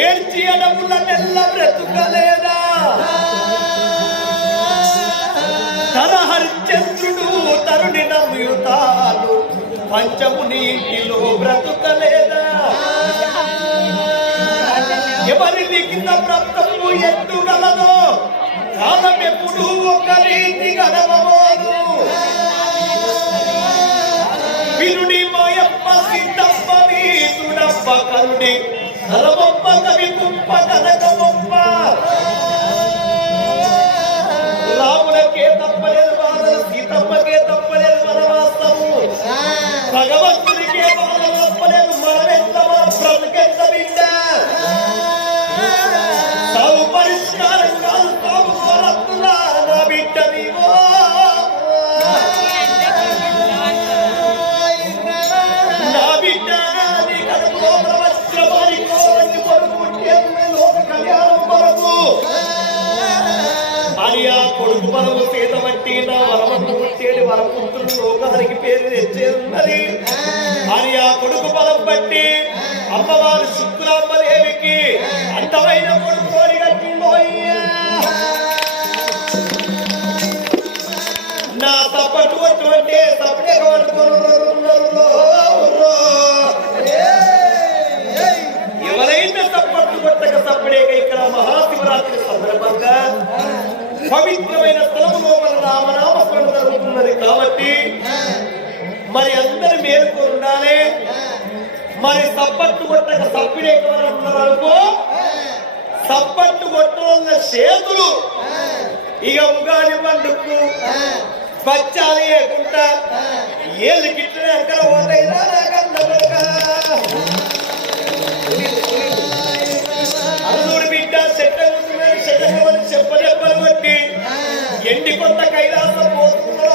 ఏడ్చి అడవుల నెల్ల బ్రతుకలేదా తన హరిచంద్రుడు తరుణి నమ్యుతాడు పంచము నీటిలో బ్రతుకలేదా? ఎవరి లిఖిత బ్రతము ఎత్తుగలదో కాలం ఎప్పుడు ఒక రీతి గడవబోదు వినుడి మాయప్ప సీతప్ప వీసుడప్ప కరుణి కలబొప్ప కవి కుంప కనకబొప్ప అమ్మవారు శుక్రాంబదేవికి అందమైన కొడుకు కోరి నా తప్పటు అటువంటి తప్పటే ఎవరైనా తప్పట్టు కొట్టక తప్పడేక ఇక్కడ మహాశివరాత్రి సందర్భంగా పవిత్రమైన స్థలములో మన రామనామ జరుగుతున్నది కాబట్టి మరి అందరి మేలుకు ఉండాలి మరి సప్పట్టు కొట్టక సప్పిడేక ఉన్నారనుకో సప్పట్టు కొట్టవల్ల చేతులు ఇక ఉగాది పండుగకు బచ్చాలు లేకుండా ఏళ్ళు గిట్ల ఎక్కడ పోతాయి. అల్లుడు బిడ్డ చెట్ట కూర్చున్నాడు చెట్టని చెప్పదెబ్బలు కొట్టి ఎండి కొత్త కైలాసం పోతుందో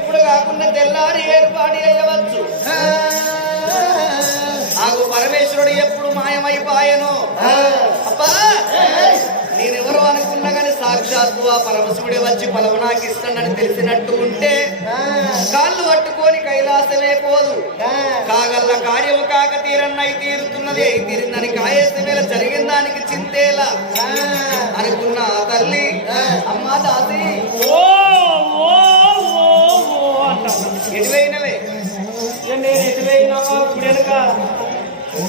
ఇప్పుడు కాకుండా తెల్లారి ఏర్పాడి అయ్యవచ్చు నాకు పరమేశ్వరుడు ఎప్పుడు మాయమైపోయాను. అబ్బా నేనెవరో అనుకున్నా కానీ సాక్షాత్తు ఆ పరమశివుడే వచ్చి పొలం నాకు ఇస్తాడని తెలిసినట్టు ఉంటే కాళ్ళు పట్టుకొని కైలాసమే పోదు. కాగల్ల కార్యము కాక తీరన్నై తీరుతున్నది. అయి తీరిందని కాయేసి వేళ జరిగిన దానికి చింతేలా. అనుకున్న ఆ తల్లి అమ్మా దాసి. ఓ ఓ. ఎటువైనవే? నేను ఎటువైనా ఇప్పుడు వెనుక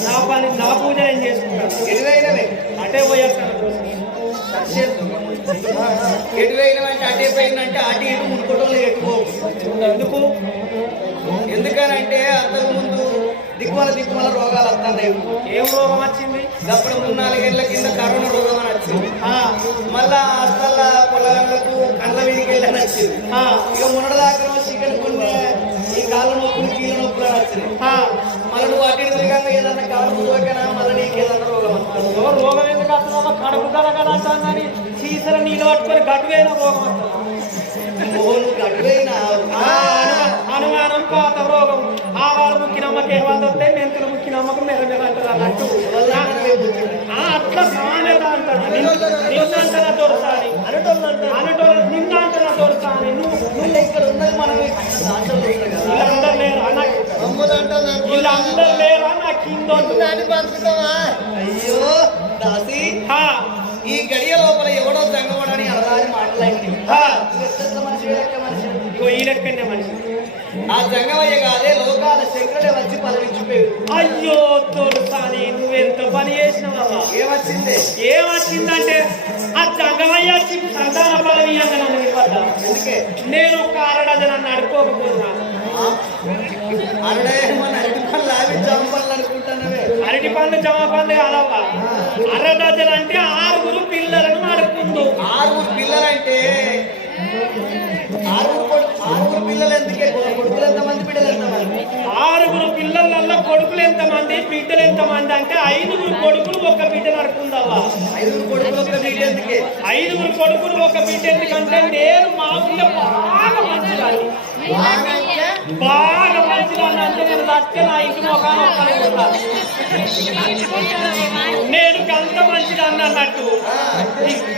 నా పని నా పూజ నేను చేసుకుంటాను. ఎటువైనవే? అటే పోయేస్తాను. ఎటువైనవంటే అటే పోయిందంటే అటు ఇటు మునుకోవడం ఎటుకో ఎందుకు? ఎందుకనంటే అంతకు ముందు దిక్కుమల దిక్కుమల రోగాలు వస్తున్నాయి ఏం రోగం వచ్చింది? అప్పుడు మూడు నాలుగేళ్ళ కింద కరోనా రోగం అని వచ్చింది. మళ్ళా హాస్టల్ల పొలగళ్ళకు కళ్ళ వీధికి వెళ్ళని వచ్చింది. ఇక మొన్నటిదాకా చికెన్ కొన్ని వచ్చినాయి. మళ్ళీ నువ్వు అటు ఇటు తిరగంగా ఏదన్నా కాళ్ళు పోకనా మళ్ళీ నీకు ఏదన్నా రోగం ఎవరు రోగం ఎందుకు వస్తుందో కడుపు కల కదా అంటాను నీళ్ళు పట్టుకొని గట్టువైన రోగం వస్తుంది? నువ్వు అను- అనుమానం పాత రోగం. ఆవాలు ముక్కిన అమ్మకి వస్తాయి మెంతులు ముక్కిన అమ్మకు మెర మెర అంటారు అన్నట్టు. ఆ, అట్లా సామెత అంటారు. నిన్నంటన దొరసాని అనటోళ్ళు నిన్నంటన దొరసాని నువ్వు అంటే ఇక్కడ ఉన్నది మనం దాంట్లో ఉంది కదా. వీళ్ళందరూ లేరు అన్న వీళ్ళందరూ లేరు అయ్యో దాసి. హా, ఈ గడియ లోపల ఎవడో అలరాని. ఎంత మనిషి ఆ జంగమయ్య కాదే లోకాల శంకరుడే వచ్చి పదవించిపోయాడు అయ్యో నువ్వెంత పని చేసినావా? ఏమొచ్చింది? ఏమొచ్చిందంటే ఆ జంగమయ్య వచ్చి సంతాన పదవి నన్ను నిలబడ్డా ఎందుకే నేను ఒక అరడజ నన్ను అడుకోకపోతున్నా అరడే మన అరటి పండ్లు జమ పండ్లు కాదవ్వా. అరడజన్ అంటే ఆరుగురు పిల్లలను నడుపుకుందు ఆరుగురు పిల్లలంటే ఆరుగురు పిల్లలు ఎందుకే? కొడుకులు ఎంతమంది బిడ్డలు ఎంతమంది? ఆరుగురు పిల్లల కొడుకులు ఎంతమంది బిడ్డలు ఎంతమంది అంటే ఐదుగురు కొడుకులు ఒక బిడ్డ నడుపుకుందవ్వా ఐదుగురు కొడుకులు ఒక బిడ్డ ఎందుకే? ఐదుగురు కొడుకులు ఒక బిడ్డ ఎందుకంటే నేను మా ఊళ్ళో బాగా మంచిదాన్ని. బాగా మంచిదాన్ని అంటే నేను లచ్చ నా ఇంటి మొఖాన్ని ఒక్కనుకుంటా నేను గంత మంచిదాన్ని అన్నట్టు.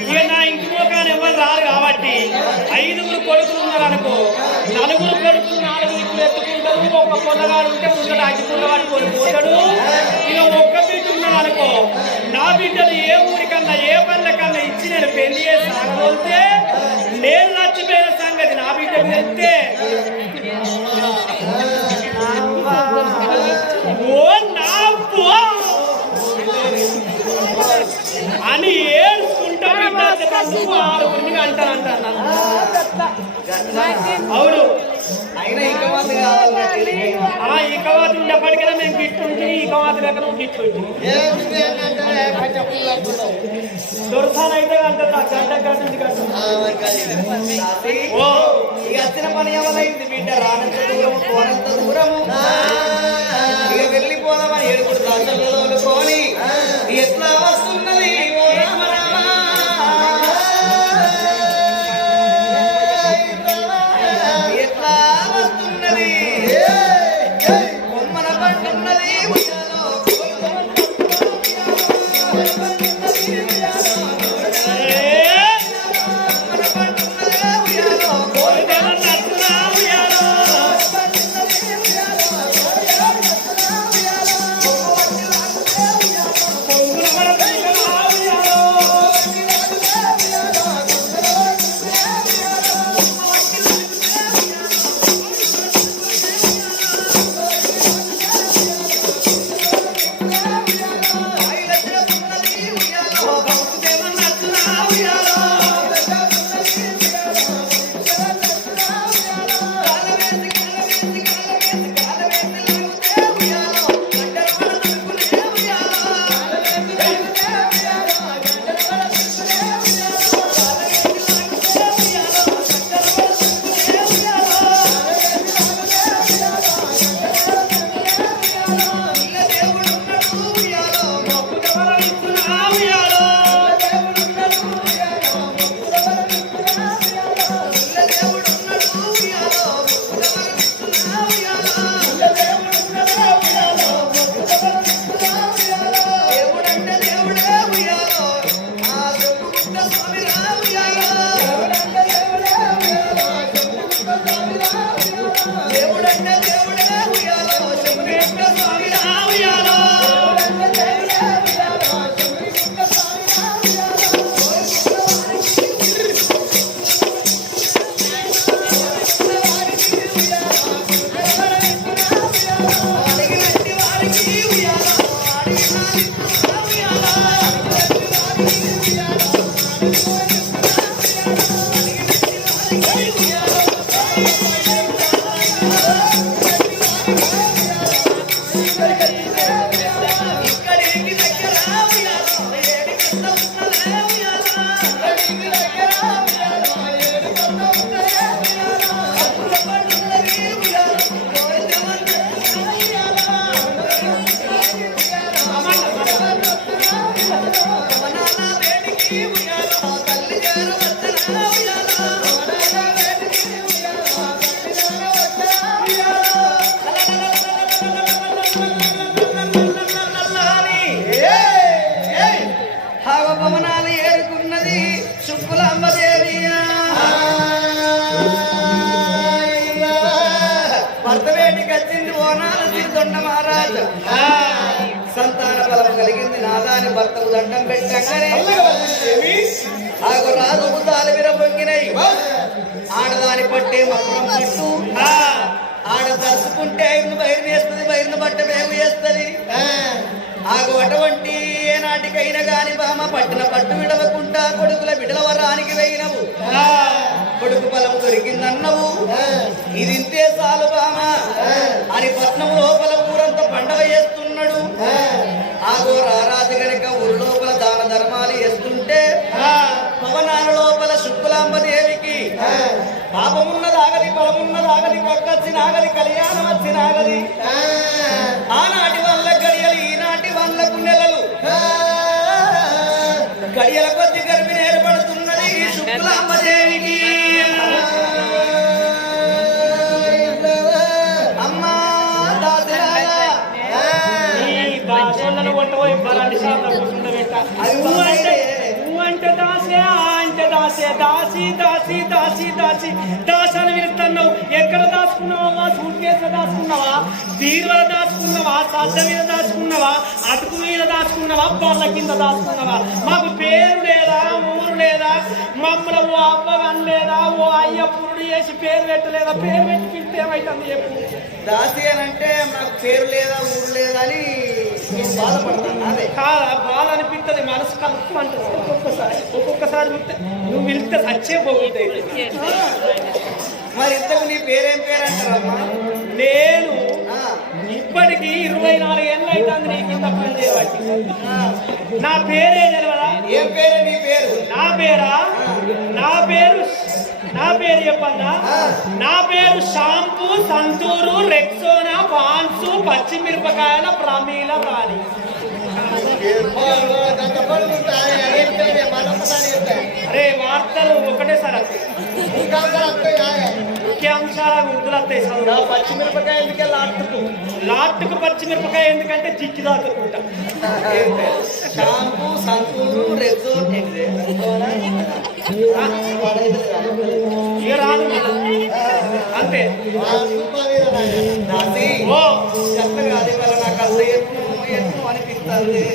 ఇక నా ఇంటి మొఖాన్ని ఎవరు రారు కాబట్టి ఐదుగురు కొడుకులు ఉన్నారు అనుకో. నలుగురు కొడుకులు నాలుగు ఇప్పుడు ఎత్తుకుంటారు. ఒక పొల్లగాడు ఉంటే ముందర అగ్గి పుల్ల పట్టుకొని ఇక ఒక్క బిడ్డ ఉన్నాడు అనుకో. నా బిడ్డలు ఏ ఊరికన్నా ఏ పల్లెకన్నా ఇచ్చి నేను పెళ్ళి చేసి నేను నచ్చిపోయిన అని ఏడుకుంటా బిడ్డ నువ్వు ఆరుగురిని అంటానంటాను అవును అయినా ఇంకా మంది కావాలి ఆ ఈ కవాత ఉండేప్పటికైనా మేము గిట్టుంటే ఈ కవాత లేక నువ్వు గిట్టుంటే దొరసాన్ అయితే అంటారు ఆ గంట గంట నుంచి గంట ఓ. ఇక వచ్చిన పని ఏమైంది బిడ్డ? రానంత దూరము పోనంత దూరము. ఇక వెళ్ళిపోదామని ఏడుగురు దాసల్లో తోలుకొని ఎట్లా సంతాన బలం కలిగింది నాదాని భర్తకు దండం పెట్టంగానే ఆగు రాజు బుద్ధాలు విరబొంగినాయి ఆడదాని పట్టే మకరం పట్టు ఆడ తలుచుకుంటే ఆయన బయలు వేస్తుంది బయలును బట్ట మేము వేస్తుంది ఆగు అటువంటి ఏనాటికైనా గాని బామ పట్టిన పట్టు విడవకుండా కొడుకుల బిడల వరానికి వేయినవు. కొడుకు బలం దొరికిందన్నవు. ఇది ఇంతే చాలు బామ. అని పట్నం లోపల ఊరంతా పండగ చేస్తున్నాడు. ఆగో రారాజు గనక ఊరు లోపల దాన ధర్మాలు చేస్తుంటే పవనాల లోపల శుక్లాంబ దేవికి పాపమున్నదాగది బలమున్నదాగది కొక్కచ్చి నాగది కళ్యాణం వచ్చి నాగది ఆనాటి వల్ల అంటే నువ్వు దాసే ఆ అంటే దాసే. దాసి దాసి దాసి దాసి. దాసి అని పిలుస్తున్నావు ఎక్కడ దాచుకున్నావా? సూట్ కేసులో దాచుకున్నావా? బీరువల దాచుకున్నావా? సజ్జ మీద దాచుకున్నావా? అటుకు మీద దాచుకున్నావా? బల్ల కింద దాచుకున్నావా? మాకు పేరు లేదా? ఊరు లేదా? మమ్మల్ని ఓ అవ్వగన్ లేదా ఓ అయ్య పురుడు చేసి పేరు పెట్టలేదా? పేరు పెట్టి పిలిస్తే ఏమైతుంది చెప్పు. దాసి అని అంటే మాకు పేరు లేదా ఊరు లేదా అని కాదా బాధ అనిపిస్తుంది మనసు కలుపు అంటుంది ఒక్కొక్కసారి ఒక్కొక్కసారి నువ్వు పిలిస్తే సచ్చే పోతుంది మరి ఇంతకు నీ పేరేం పేరు అంటారమ్మా నేను ఇప్పటికి ఇరవై నాలుగు ఏళ్ళు అవుతుంది నీ కింద పని చేయబట్టి. నా పేరే తెలియదా ఏం పేరు నీ పేరు? నా పేరా? నా పేరు నా పేరు చెప్పన్నా నా పేరు షాంపూ సంతూరు రెక్సోనా పాన్సు పచ్చిమిరపకాయల ప్రమీల రాణి అరే వార్తలు ఒకటేసారి వస్తాయి. ముఖ్యాంశాల గుర్తులు వస్తాయి చదువు. పచ్చిమిరపకాయ ఎందుకే లాట్టుకు లాట్టుకు పచ్చిమిరపకాయ ఎందుకంటే చిచ్చి దాటుకుంటా షాంపూ సంతూరు మళ్ళీ. అంతే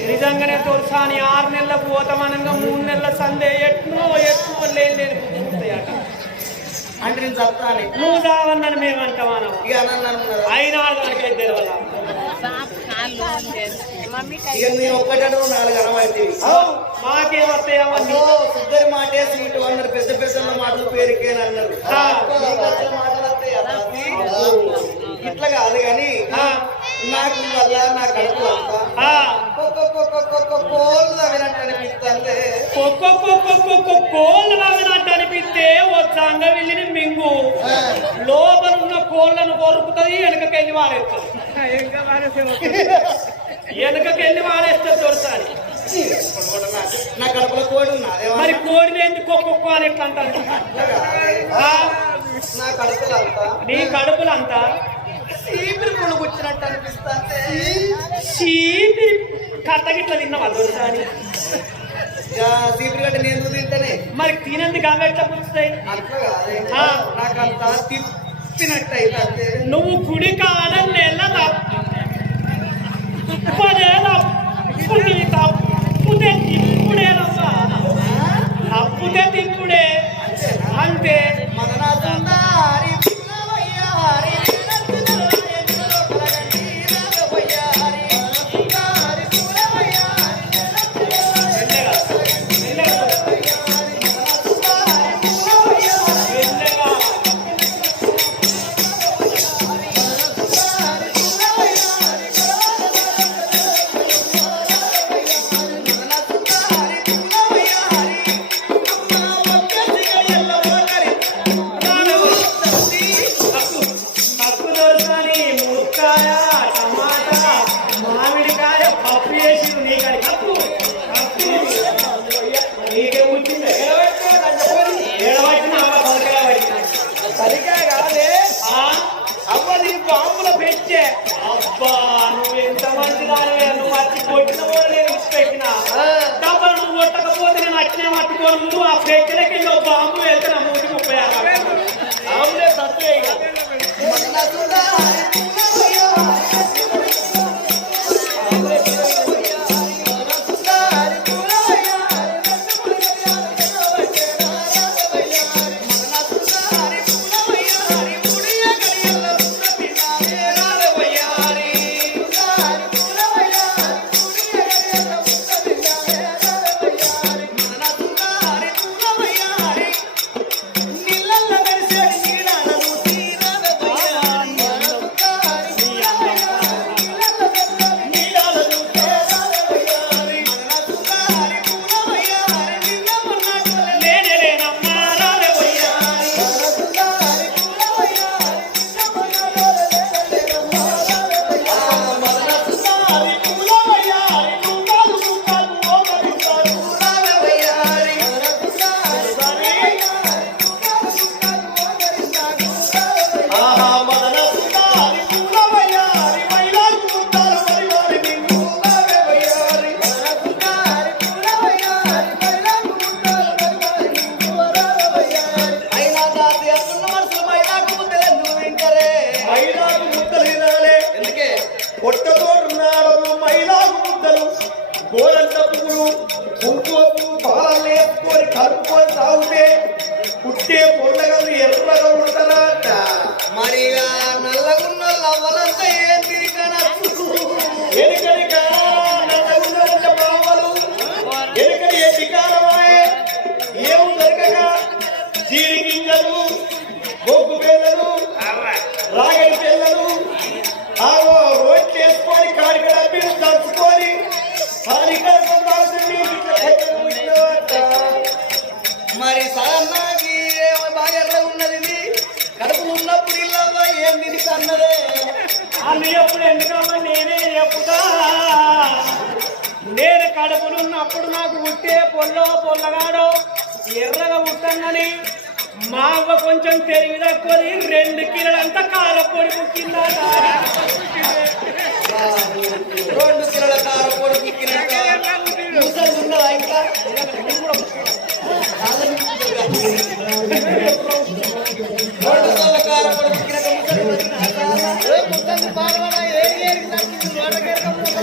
నిజంగానే తోర్సాని ఆరు నెలల పోతామనంగా మూడు నెలల సందే ఎట్నో ఎట్నో లేని అంటే నేను చెప్తాను. నువ్వు చావన్నని కదా అయినా దానికైతే తెలియదా ఇక నేను ఒక్కటో నాలుగు అనబడుతుంది మాకే వస్తాయి అవన్నీ. సిద్ధరి మాటే సీటు అన్నారు పెద్ద పెద్ద మాటలు పేరుకేని అన్నారు. మాటలు వస్తాయా? ఇట్లా కాదు కానీ నాకు వల్ల నా కడుపు కోళ్ళు తగినట్టు అనిపిస్తుంది ఒక్కొక్కొక్కొక్కొక్క కోళ్ళు నవ్వినట్టు అనిపిస్తే ఓ సంగ వెళ్ళిన మింగు లోపల ఉన్న కోళ్ళను కొరుకుతుంది వెనకకెళ్ళి వారేస్తుంది వెనకకెళ్ళి వారేస్తుంది దొరసారి నా కడుపులో కోడి ఉన్నది మరి కోడిని ఎందుకు ఒక్కొక్క అని ఎట్లా అంటారు? నా కడుపులో అంతా? నీ కడుపులంతా సీపిరి పుళ్ళు కూర్చున్నట్టు అనిపిస్తుంది చీపి కట్టగిట్ల తిన్నావా దొరసారి సీపిరి గడ్డ నేను తింటేనే? మరి తినందుకు ఎట్లా పుచ్చుతాయి. నాకంతా తిప్పినట్టు అయితే నువ్వు గుడి కాడ నెల అంతే మదనా సుందరి పుల్లవయ్యారి నచ్చుదరాయనులో అట్నే పట్టుకోను నువ్వు కడుపునున్నప్పుడు నాకు ఉట్టే పొల్లో పొల్లగాడో ఎర్రగా ఉంటుందని మా అవ్వ కొంచెం తెలివి తక్కువది రెండు కిలలంతా కాల పొడి పుట్టిందా రెండు కిలోల కారపొడి పాల్గొన ఏరి ఏరికి తగ్గింది నోటకేరకపోతే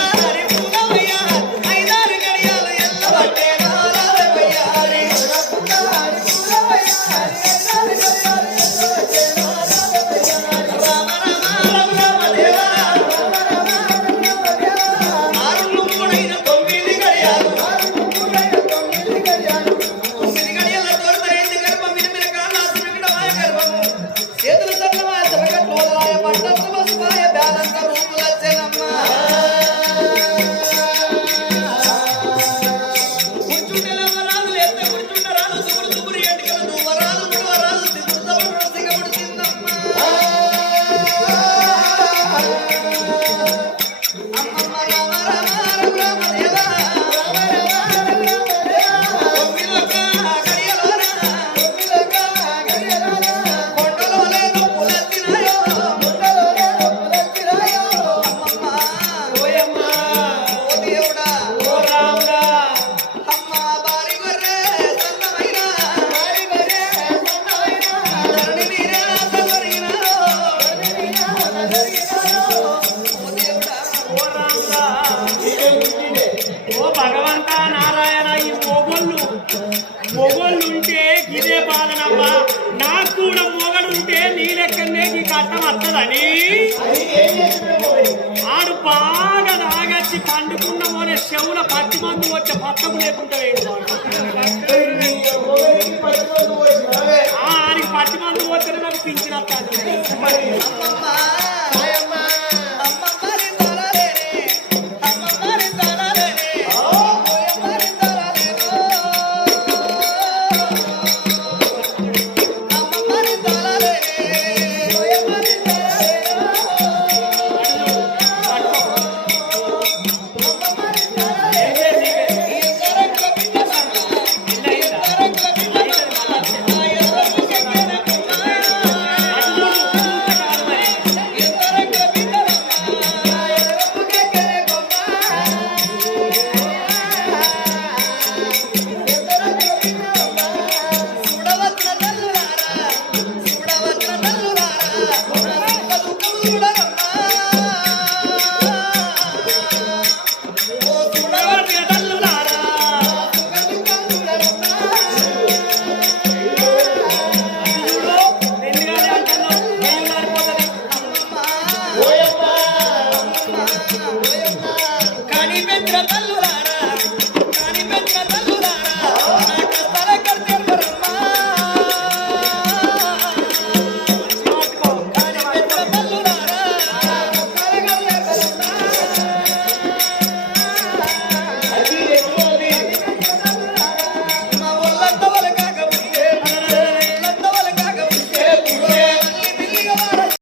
మొగోళ్ళుంటే ఇదే బాధనవ్వా నాకు కూడా మొగలుంటే నీలెక్కనే నీ కష్టం వస్తుందని ఆడు బాగా దాగచ్చి పండుకున్న మోనే శవుల పత్తి మందు వచ్చే పత్తకు లేకుంటే ఆడికి పచ్చి మందు వచ్చిన పిలిచినట్టు